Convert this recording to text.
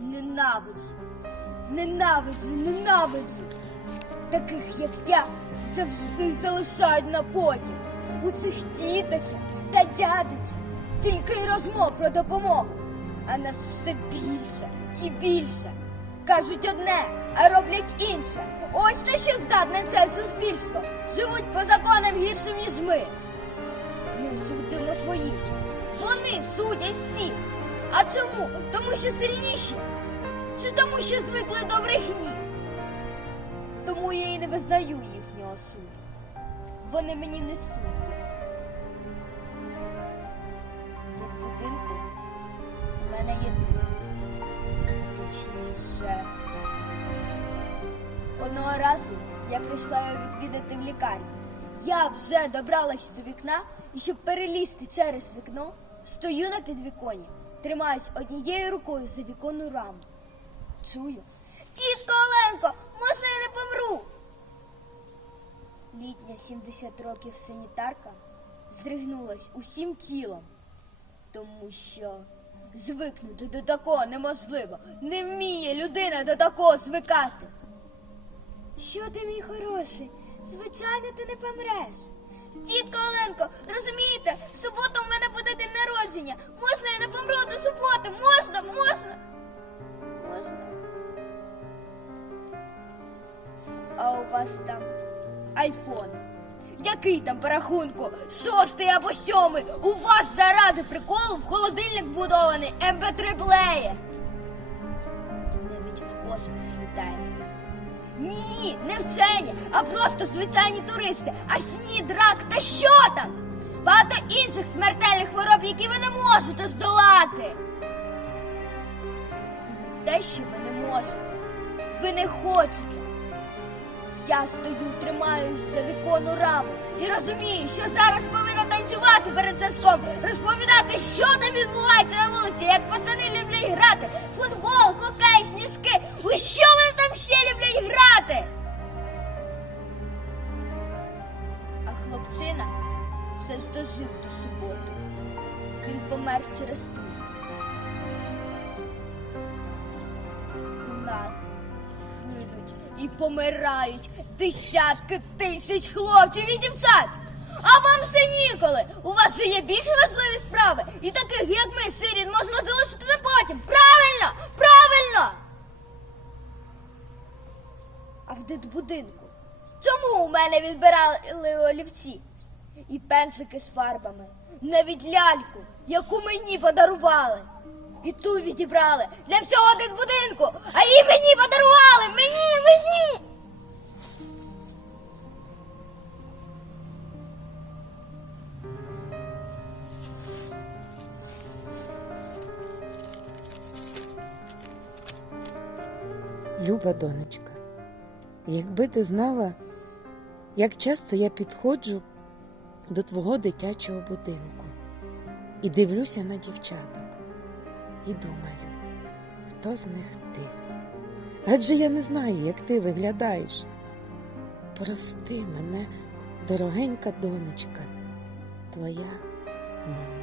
Ненавиджу, ненавиджу, ненавиджу. Таких, як я, завжди залишають на потім у цих діточок та дядечок тільки й розмов про допомогу. А нас все більше і більше. Кажуть одне, а роблять інше. Ось на що здатне це суспільство. Живуть по законам гіршим, ніж ми. Ми судимо своїх. Вони судять всіх. А чому? Тому що сильніші? Чи тому, що звикли до брехні? Тому я і не визнаю їхнього суду. Вони мені не судять. Точніше. Одного разу я прийшла його відвідати в лікарні. Я вже добралась до вікна, і щоб перелізти через вікно, стою на підвіконі, тримаюсь однією рукою за віконну раму. Чую. Тітко Оленко, можна я не помру? Літня 70 років санітарка здригнулась усім тілом, тому що звикнути до такого неможливо. Не вміє людина до такого звикати. Що ти, мій хороший? Звичайно, ти не помреш. Тітко Оленко, розумієте, в суботу в мене буде день народження. Можна я не помру до суботи? Можна, можна. Можна. А у вас там айфон. Який там по рахунку? Шостий або сьомий? У вас заради приколу в вбудований МП3 плеєр. Навіть в космос літає. Ні, не вчені, а просто звичайні туристи. А снід, рак та що там? Багато інших смертельних хвороб, які ви не можете здолати. Те, що ви не можете. Ви не хочете. Я стою, тримаюсь за віконну раму і розумію, що зараз повинна танцювати перед Сашком, розповідати, що там відбувається як пацани люблять грати. Футбол, хокей, сніжки. У що вони там ще люблять грати? А хлопчина все ж дожив до суботи. Він помер через тиждень. У нас гинуть і помирають десятки тисяч хлопців і дівчат. А вам все ніколи. У вас же є більш важливі справи. І таких, як ми, сиріт, можна залишити на потім. Правильно! Правильно! А в дитбудинку? Чому у мене відбирали олівці? І пензлики з фарбами, навіть ляльку, яку мені подарували. І ту відібрали для всього дитбудинку, Люба донечка, якби ти знала, як часто я підходжу до твого дитячого будинку і дивлюся на дівчаток і думаю, хто з них ти? Адже я не знаю, як ти виглядаєш. Прости мене, дорогенька донечка, твоя мама.